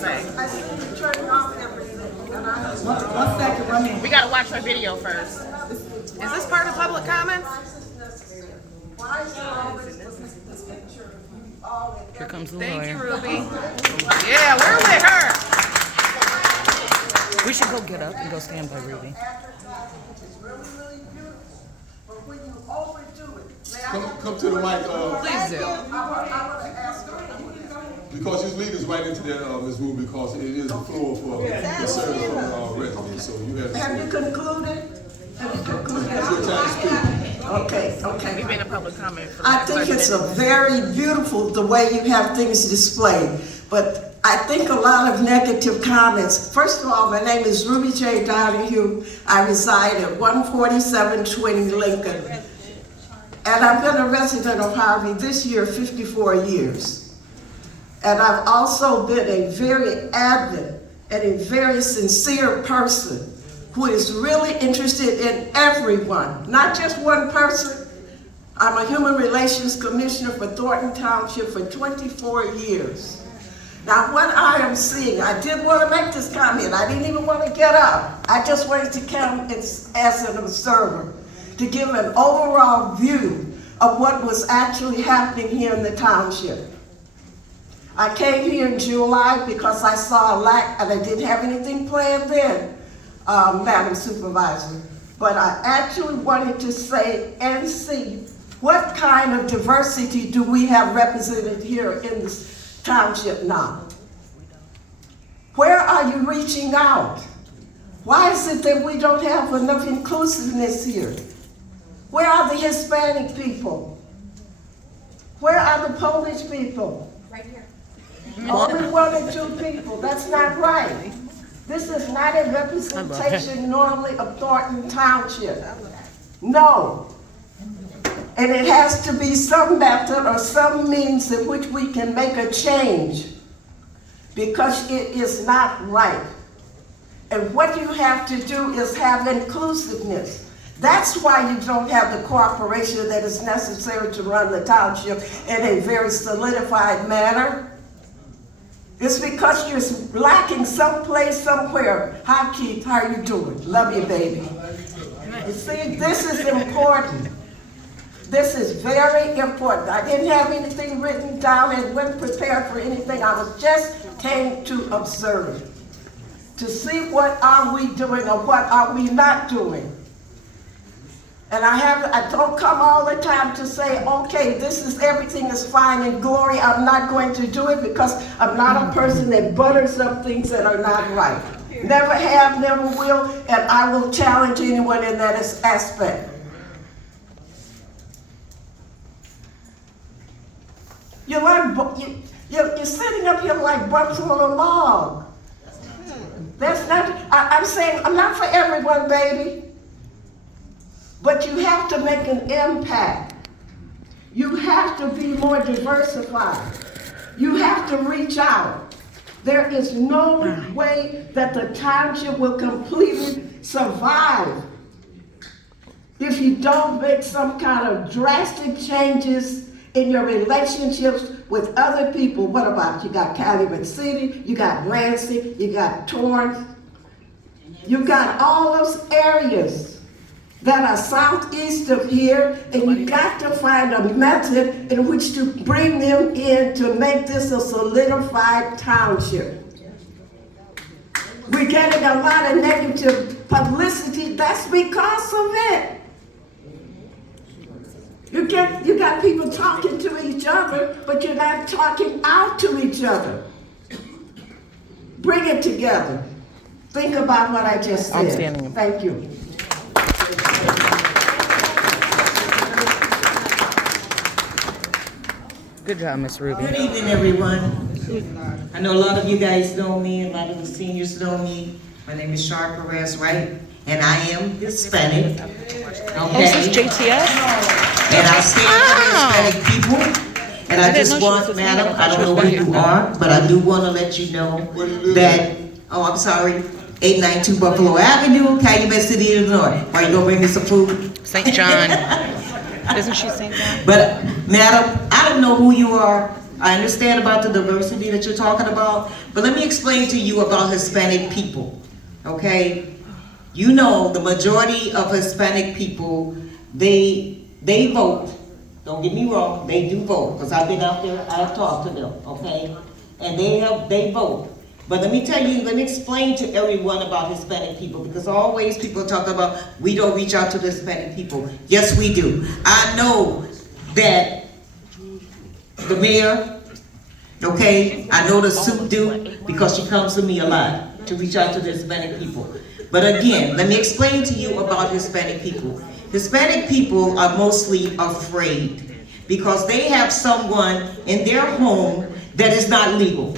say. I see you turning off everything. And I One second, one minute. We gotta watch our video first. Is this part of public comments? Why is it always this picture all in Here comes the Thank you, lawyer. everything? Ruby. Yeah, we're with her. We should go get up and go stand by Ruby. Advertising, which is really, really beautiful. But when you overdo it, may I have Come to the mic, Please do. I want to ask her. because you lead us right into that, Ms. Wu, because it is the floor for concern from residents, so you have the Have you floor. concluded? Have you concluded? It's your time to speak. Okay, We've okay. been in public comment for I like think 30 it's a minutes. very beautiful the way you have things displayed. But I think a lot of negative comments. First of all, my name is Ruby J. Donahue. I reside at 14720 Lincoln. And I've been a resident of Harvey this year 54 years. And I've also been a very avid and a very sincere person who is really interested in everyone, not just one person. I'm a Human Relations Commissioner for Thornton Township for 24 years. Now, what I am seeing, I did want to make this comment. I didn't even want to get up. I just wanted to come as an observer to give an overall view of what was actually happening here in the township. I came here in July because I saw a lack, and I didn't have anything planned then, Madam Supervisor. But I actually wanted to say and see what kind of diversity do we have represented here in this township now? Where are you reaching out? Why is it that we don't have enough inclusiveness here? Where are the Hispanic people? Where are the Polish people? Right here. Only one or two people. That's not right. This is not a representation normally of Thornton Township. No. And it has to be some method or some means in which we can make a change, because it is not right. And what you have to do is have inclusiveness. That's why you don't have the cooperation that is necessary to run the township in a very solidified manner. It's because you're lacking someplace, somewhere. Hi, Keith, how you doing? Love you, baby. You see, this is important. This is very important. I didn't have anything written down and wasn't prepared for anything. I was just came to observe, to see what are we doing or what are we not doing. And I don't come all the time to say, okay, everything is fine and glory. I'm not going to do it because I'm not a person that butters up things that are not right. Never have, never will, and I will challenge anyone in that aspect. You're sitting up here like butts on a log. That's not, I'm saying, I'm not for everyone, baby. But you have to make an impact. You have to be more diversified. You have to reach out. There is no way that the township will completely survive if you don't make some kind of drastic changes in your relationships with other people. What about, you got Calumet City, you got Lansing, you got Torrance, you got all those areas that are southeast of here, and you got to find a method in which to bring them in to make this a solidified township. We're getting a lot of negative publicity. That's because of it. You got people talking to each other, but you're not talking out to each other. Bring it together. Think about what I just said. Outstanding. Thank you. Good job, Miss Ruby. Good evening, everyone. I know a lot of you guys know me, a lot of the seniors know me. My name is Shar Perez, right? And I am Hispanic. Oh, is this Okay? JTS? And I stand for the Hispanic people. And I didn't know just she was want, Hispanic. madam, I thought I she don't know was who white. you are, but I do want to let you know Where do you live that, oh, I'm sorry, 892 Buffalo Avenue, Calumet City, Illinois. Are you gonna bring me some food? St. John. Isn't she St. John? But, madam, I don't know who you are, I understand about the diversity that you're talking about, but let me explain to you about Hispanic people, okay? You know, the majority of Hispanic people, they vote. Don't get me wrong, they do vote, because I've been out there, I've talked to them, okay? And they vote. But let me explain to everyone about Hispanic people, because always people talk about, we don't reach out to the Hispanic people. Yes, we do. I know that the mayor, okay, I know the Sue do, because she comes to me a lot to reach out to the Hispanic people. But again, let me explain to you about Hispanic people. Hispanic people are mostly afraid because they have someone in their home that is not legal,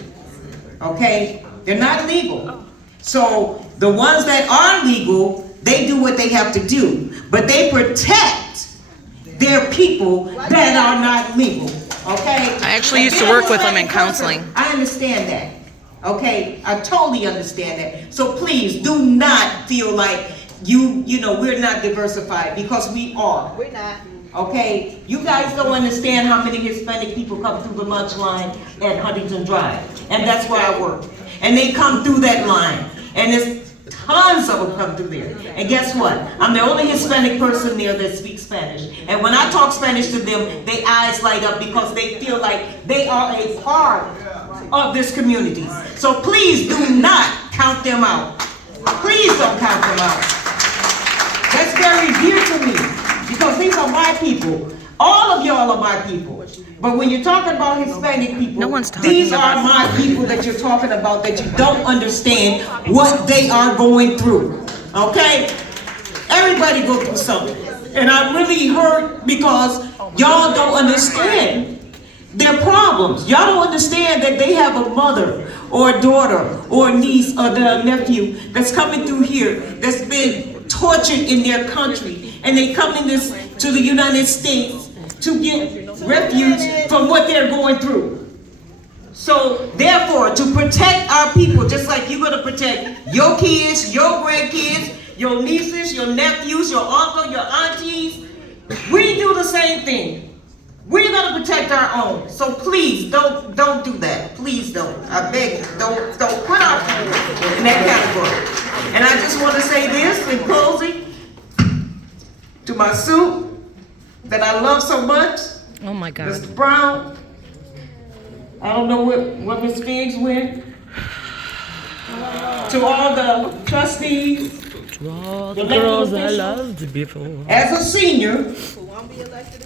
okay? They're not legal. So the ones that are legal, they do what they have to do, but they protect their people that are not legal, okay? I actually used to work with them in counseling. I understand that, okay? I totally understand that. So please do not feel like you know, we're not diversified, because we are. We're not. Okay, you guys don't understand how many Hispanic people come through the lunch line at Huntington Drive, and that's where I work. And they come through that line, and there's tons of them come through there. And guess what? I'm the only Hispanic person there that speaks Spanish. And when I talk Spanish to them, their eyes light up because they feel like they are a part of this community. So please do not count them out. Please don't count them out. That's very dear to me, because these are my people. All of y'all are my people. But when you're talking about Hispanic people, No one's talking these about- are my people that you're talking about, that you don't understand what they are going through. Okay? Everybody go through something. And I'm really hurt because y'all don't understand their problems. Y'all don't understand that they have a mother or a daughter or a niece or a nephew that's coming through here that's been tortured in their country, and they come in to the United States to get refuge from what they're going through. So therefore, to protect our people, just like you're going to protect your kids, your grandkids, your nieces, your nephews, your uncle, your aunties, we do the same thing. We're going to protect our own. So please don't do that. Please don't. I beg you, don't put our people in that category. And I just want to say this in closing to my suit that I love so much, Oh my God. Mr. Brown. I don't know where Ms. Figs went. To all the trustees, All the the girls elected I officials. loved before. As a senior,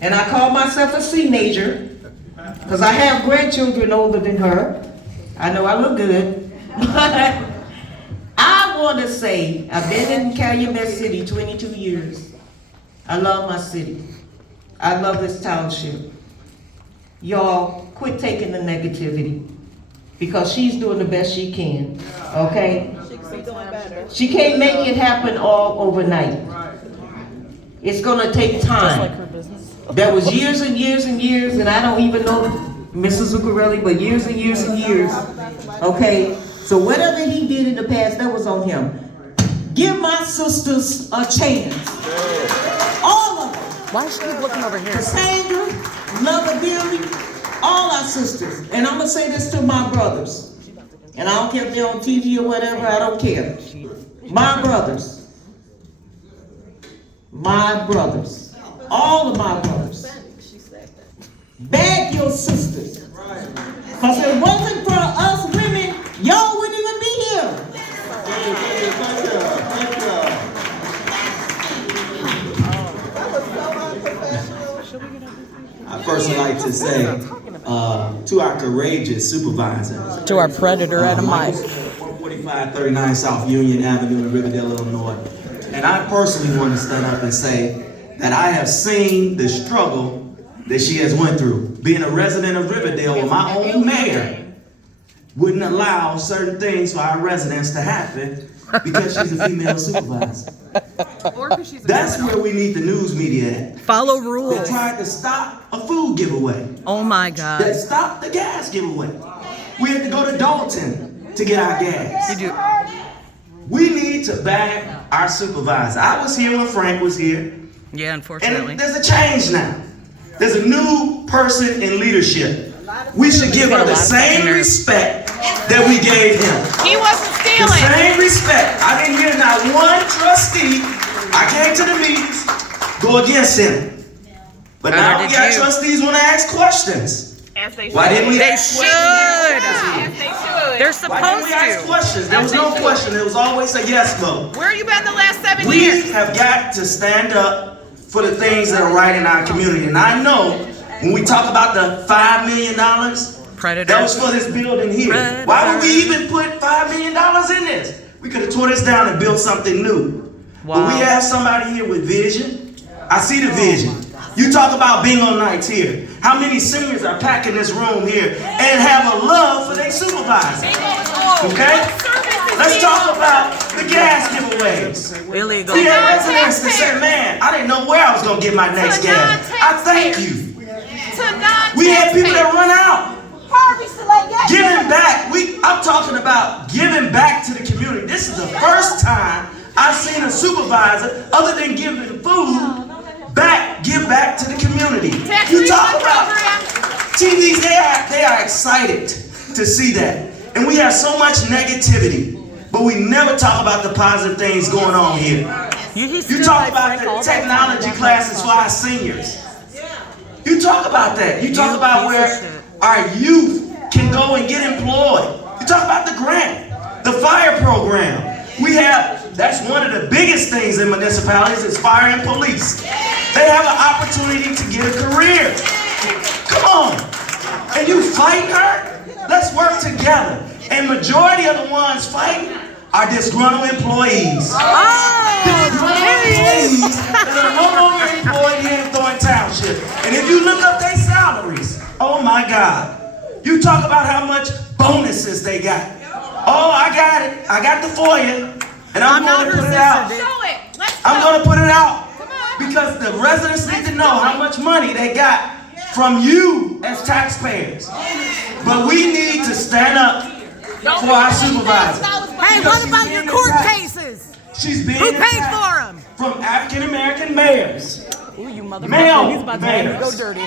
and I call myself a teenager, because I have grandchildren older than her. I know I look good. I want to say, I've been in Calumet City 22 years. I love my city. I love this township. Y'all, quit taking the negativity, because she's doing the best she can, okay? She can't make it happen all overnight. It's gonna take time. There was years and years and years, and I don't even know Mrs. Zuccarelli, but years and years and years, okay? So whatever he did in the past, that was on him. Give my sisters a chance. All of them. Why is she looking over here? Cassandra, Love dearly, all our sisters. And I'm gonna say this to my brothers. And I don't care if they're on TV or whatever, I don't care. My brothers. My brothers. All of my brothers. Beg your sisters. Because if it wasn't for us women, y'all wouldn't even be here. I first would like to say to our courageous supervisors. To our predator at a mic. 14539 South Union Avenue in Riverdale, Illinois. And I personally want to stand up and say that I have seen the struggle that she has went through. Being a resident of Riverdale, my own mayor wouldn't allow certain things for our residents to happen because she's a female supervisor. That's where we need the news media at. Follow They rules. tried to stop a food giveaway. Oh my They God. stopped the gas giveaway. We had to go to Dalton to get our gas. You do. We need to back our supervisor. I was here when Frank was here, Yeah, unfortunately. and there's a change now. There's a new person in leadership. we should give her the same respect that we gave him. He wasn't The stealing. same respect. I didn't hear not one trustee, I came to the meetings, go against him. But now we got trustees want to ask questions. As they Why didn't we They ask should. questions? As they should. They're Why didn't supposed we ask to. questions? There was no question. There was always a yes vote. Where you been the last 7 We years? have got to stand up for the things that are right in our community. And I know when we talk about the $5 million, that was for this building here. Why would we even put $5 million in this? We could have tore this down and built something new. But we have somebody here with vision. I see the vision. You talk about bingo nights here. How many seniors are packing this room here and have a love for their supervisor? Okay? Let's talk about the gas giveaways. Illegal. We had residents that said, man, I didn't know where I was going to get my next gas. I thank you. We had people that run out. Giving back. I'm talking about giving back to the community. This is the first time I've seen a supervisor, other than giving food, give back to the community. You talk about TVs, they are excited to see that. And we have so much negativity, but we never talk about the positive things going on here. You talk about the technology classes for our seniors. You talk about that. You talk about where our youth can go and get employed. You talk about the grant, the fire program. That's one of the biggest things in municipalities is fire and police. They have an opportunity to get a career. Come on. And you fighting her? Let's work together. And majority of the ones fighting are disgruntled employees. Employees that are no longer employed here in Thornton Township. And if you look up their salaries, oh my God. You talk about how much bonuses they got. Oh, I got it. I got the FOIA. And I'm going to put it out. I'm going to put it out. Because the residents need to know how much money they got from you as taxpayers. But we need to stand up for our supervisor. Hey, what about your court cases? She's being Who paid attacked for them? from African American mayors. Ooh, you motherfucker. Male He's about to have me go mayors. dirty.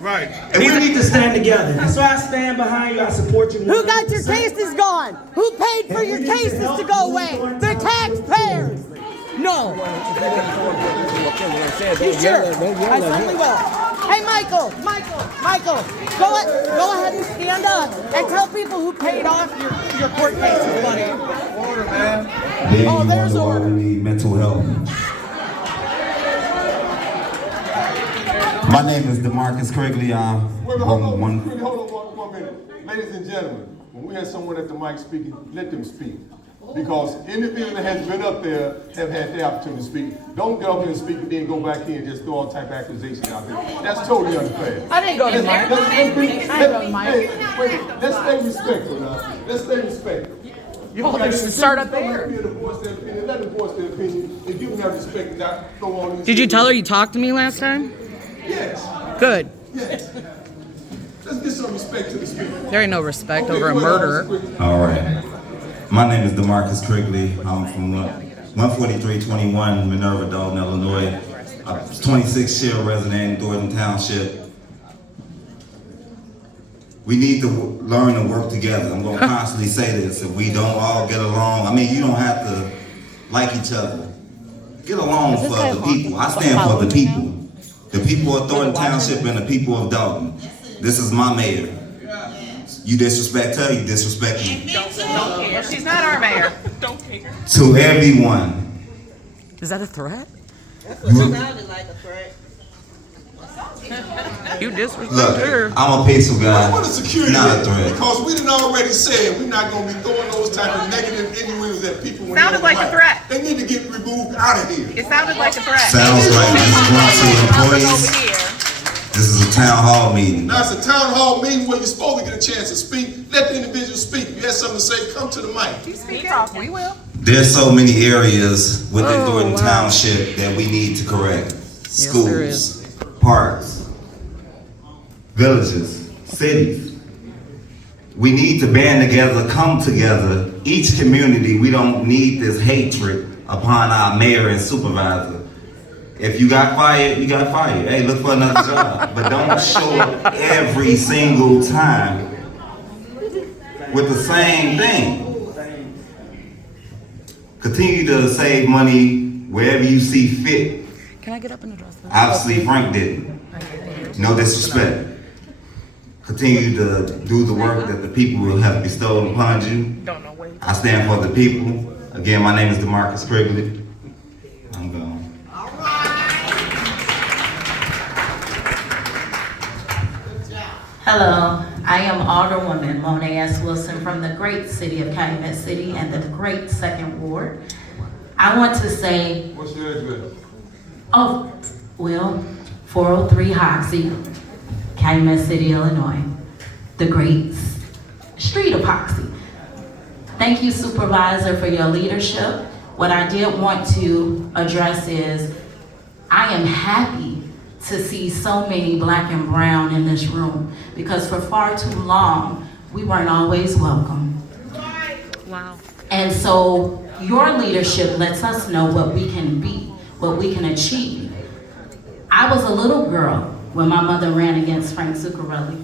Right. And we need to stand together. That's why I stand behind you. I support you. Who got your cases gone? Who paid for your cases to go away? The taxpayers. No. You sure? I certainly will. Hey, Michael, go ahead and stand up and tell people who paid off your court cases, buddy. Order, man. Then Oh, you there's wonder why order. we need mental health. My name is DeMarcus Craigley. I'm Wait, hold on, one. hold on one minute. Ladies and gentlemen, when we have someone at the mic speaking, let them speak. Because individuals that has been up there have had the opportunity to speak. Don't get up here and speak and then go back in and just throw all type of accusations out there. That's totally unfair. I didn't go to Mike. Let's stay respectful now. Let's stay respectful. You all just start up there. Let them voice their opinion and give them that respect and not throw all these. Did you tell her you talked to me last time? Yes. Good. Yes. Let's get some respect to the speaker. There ain't no respect over a murderer. All right. My name is DeMarcus Craigley. I'm from 14321 Minerva, Dalton, Illinois. I'm a 26-year resident in Thornton Township. We need to learn and work together. I'm going to constantly say this. If we don't all get along, I mean, you don't have to like each other. Get along for the people. I stand for the people. The people of Thornton Township and the people of Dalton. This is my mayor. You disrespect her, you disrespect me. Don't care. She's not our mayor. Don't care. To everyone. Is that a threat? You, You disrespect look, her. I'm a peaceful guy, What a security not a is, threat. because we done already said we're not gonna be throwing those type of negative innuendos at people when Sounded they're like a right. threat. They need to get removed out of here. It sounded like a threat. Sounds like disgruntled employees. Over here. This is a town hall meeting. Now it's a town hall meeting where you're supposed to get a chance to speak. Let the individual speak. If you have something to say, come to the mic. You speak up. We will. There's so many areas within Thornton Township that we need to correct. there Schools, parks, villages, cities. We need to band together, come together. Each community, we don't need this hatred upon our mayor and supervisor. If you got fired, you got fired. Hey, look for another job. But don't show up every single time with the same thing. Continue to save money wherever you see fit. Can I get up and address this? Obviously, Frank didn't. No disrespect. Continue to do the work that the people will have bestowed upon you. Don't know where. I stand for the people. Again, my name is DeMarcus Quigley. I'm gone. Hello, I am Alderwoman Monet S. Wilson from the great city of Calumet City and the great Second Ward. I want to say, What's your address? 403 Hoxie, Calumet City, Illinois, the great street of Hoxie. Thank you, Supervisor, for your leadership. What I did want to address is, I am happy to see so many black and brown in this room, because for far too long, we weren't always welcome. Wow. And so your leadership lets us know what we can be, what we can achieve. I was a little girl when my mother ran against Frank Zuccarelli.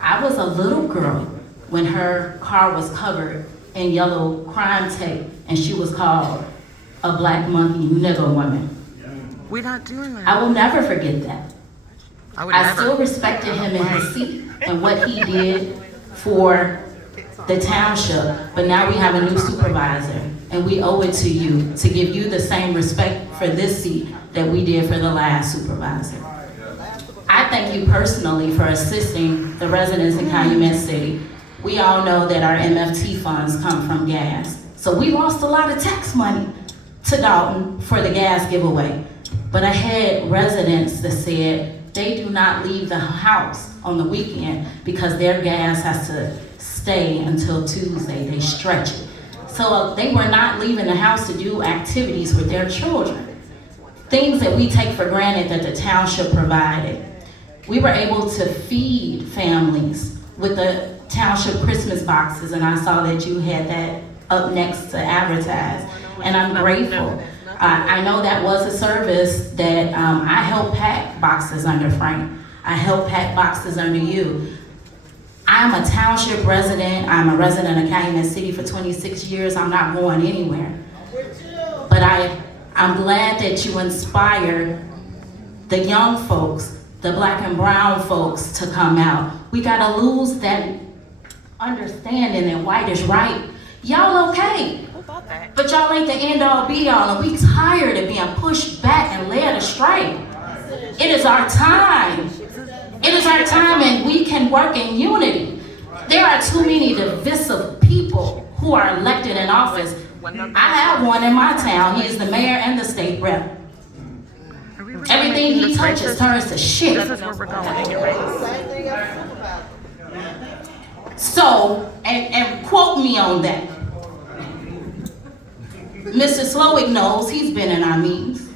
I was a little girl when her car was covered in yellow crime tape and she was called a black monkey nigger woman. We're not doing that. I will never forget that. I still never. respected him in his seat and what he did for the township, but now we have a new supervisor, and we owe it to you to give you the same respect for this seat that we did for the last supervisor. I thank you personally for assisting the residents in Calumet City. We all know that our MFT funds come from gas, so we lost a lot of tax money to Dalton for the gas giveaway. But I had residents that said they do not leave the house on the weekend because their gas has to stay until Tuesday. They stretch it. So they were not leaving the house to do activities with their children. Things that we take for granted that the township provided. We were able to feed families with the township Christmas boxes, and I saw that you had that up next to advertise, and I'm grateful. I know that was a service that I helped pack boxes under Frank. I helped pack boxes under you. I'm a township resident. I'm a resident of Calumet City for 26 years. I'm not going anywhere. But I'm glad that you inspire the young folks, the black and brown folks, to come out. We gotta lose that understanding that white is right. Y'all okay, but y'all ain't the end all be all, and we tired of being pushed back and led astray. It is our time. It is our time, and we can work in unity. There are too many divisive people who are elected in office. I have one in my town. He is the mayor and the state rep. Everything he touches turns to shit. This is where we're going in your race. So, and quote me on that. Mr. Slowick knows, he's been in our meetings.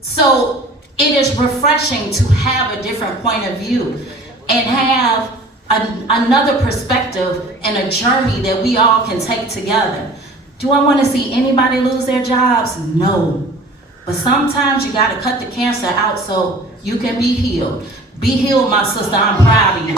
So it is refreshing to have a different point of view and have another perspective and a journey that we all can take together. Do I want to see anybody lose their jobs? No. But sometimes you got to cut the cancer out so you can be healed. Be healed, my sister. I'm proud of you.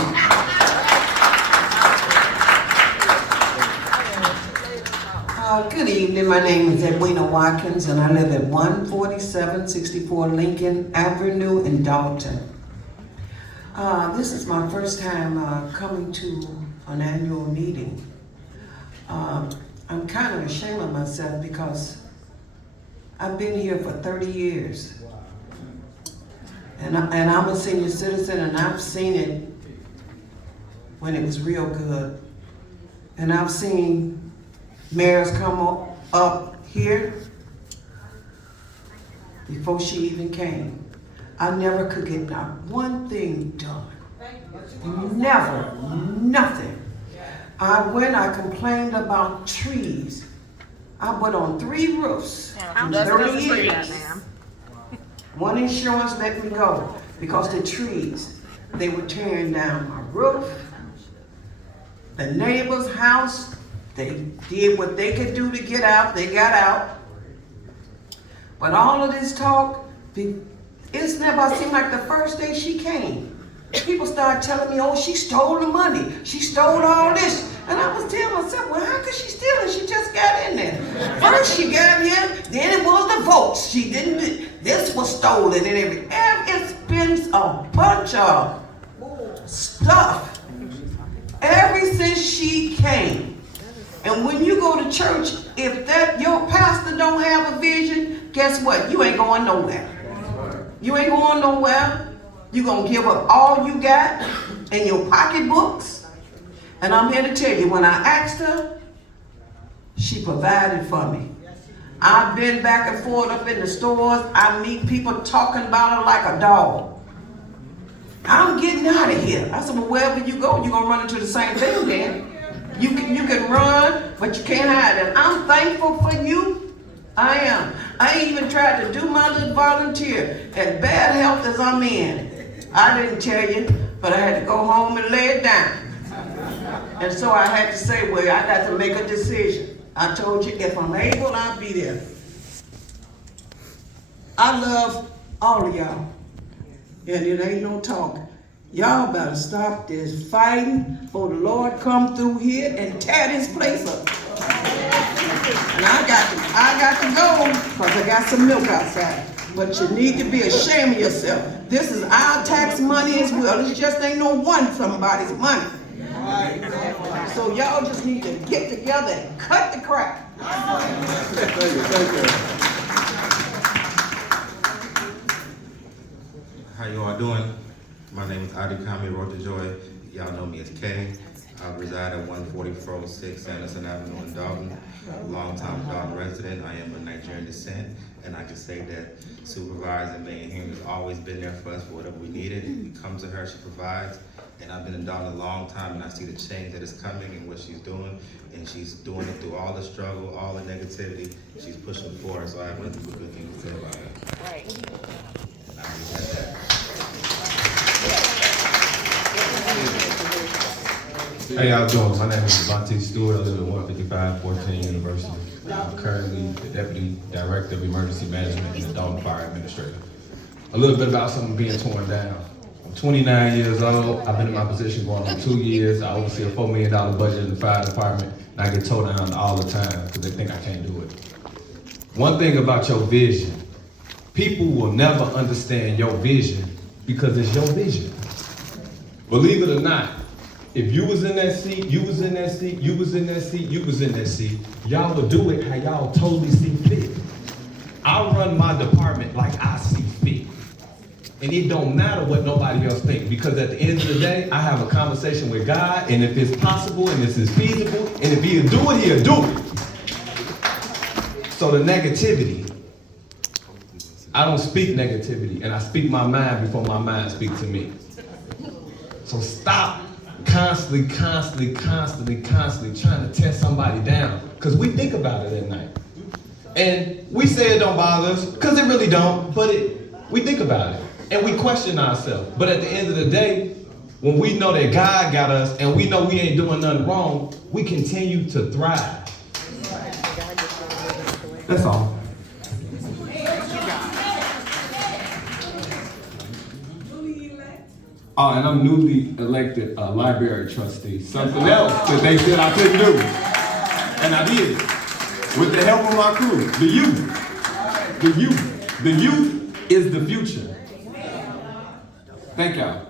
Good evening, my name is Edwina Watkins and I live at 14764 Lincoln Avenue in Dalton. This is my first time coming to an annual meeting. I'm kind of ashamed of myself because I've been here for 30 years. And I'm a senior citizen and I've seen it when it was real good. And I've seen mayors come up here before she even came. I never could get not one thing done. Never, nothing. I complained about trees. I put on 3 roofs in 30 years. One insurance let me go because the trees, they were tearing down my roof. The neighbor's house, they did what they could do to get out, they got out. But all of this talk, it's never seemed like the first day she came. People started telling me, oh, she stole the money. She stole all this. And I was telling myself, well, how could she steal it? She just got in there. First she got here, then it was the votes. She didn't, this was stolen and everything. It's been a bunch of stuff ever since she came. And when you go to church, if your pastor don't have a vision, guess what? You ain't going nowhere. You ain't going nowhere. You're going to give up all you got in your pocketbooks. And I'm here to tell you, when I asked her, she provided for me. I've been back and forth up in the stores. I meet people talking about her like a dog. I'm getting out of here. I said, well, wherever you go, you're going to run into the same thing then. You can run, but you can't hide. And I'm thankful for you. I am. I even tried to do my little volunteer. As bad health as I'm in, I didn't tell you, but I had to go home and lay it down. And so I had to say, well, I got to make a decision. I told you, if I'm able, I'll be there. I love all of y'all. And it ain't no talk. Y'all better stop this fighting for the Lord come through here and tear this place up. And I got to go because I got some milk outside. But you need to be ashamed of yourself. This is our tax money as well. It just ain't no one somebody's money. So y'all just need to get together and cut the crap. Thank you. How you all doing? My name is Adi Kami Rotajoy. Y'all know me as Kay. I reside at 14406 Sanderson Avenue in Dalton. Longtime Dalton resident. I am of Nigerian descent, and I can say that Supervisor Megan Henry has always been there for us for whatever we needed. We come to her, she provides. And I've been in Dalton a long time, and I see the change that is coming and what she's doing. And she's doing it through all the struggle, all the negativity. She's pushing forward, so I have nothing but good things to say about it. Right. And I leave it at that. Hey, how you doing? My name is Devontae Stewart. I live at 155 14 University. I'm currently the Deputy Director of Emergency Management and the Dalton Fire Administrator. A little bit about something being torn down. I'm 29 years old. I've been in my position going on 2 years. I oversee a $4 million budget in the fire department, and I get towed down all the time because they think I can't do it. One thing about your vision, people will never understand your vision because it's your vision. Believe it or not, if you was in that seat, you was in that seat, you was in that seat, you was in that seat, y'all would do it how y'all totally see fit. I run my department like I see fit. And it don't matter what nobody else thinks, because at the end of the day, I have a conversation with God, and if it's possible and this is feasible, and if he'll do it, he'll do it. So the negativity, I don't speak negativity, and I speak my mind before my mind speaks to me. So stop constantly trying to tear somebody down, because we think about it at night. And we say it don't bother us, because it really don't, but we think about it. And we question ourselves. But at the end of the day, when we know that God got us and we know we ain't doing nothing wrong, we continue to thrive. That's all. Oh, and I'm newly elected library trustee. Something else that they said I couldn't do. And I did. With the help of my crew. The youth. The youth is the future. Thank y'all.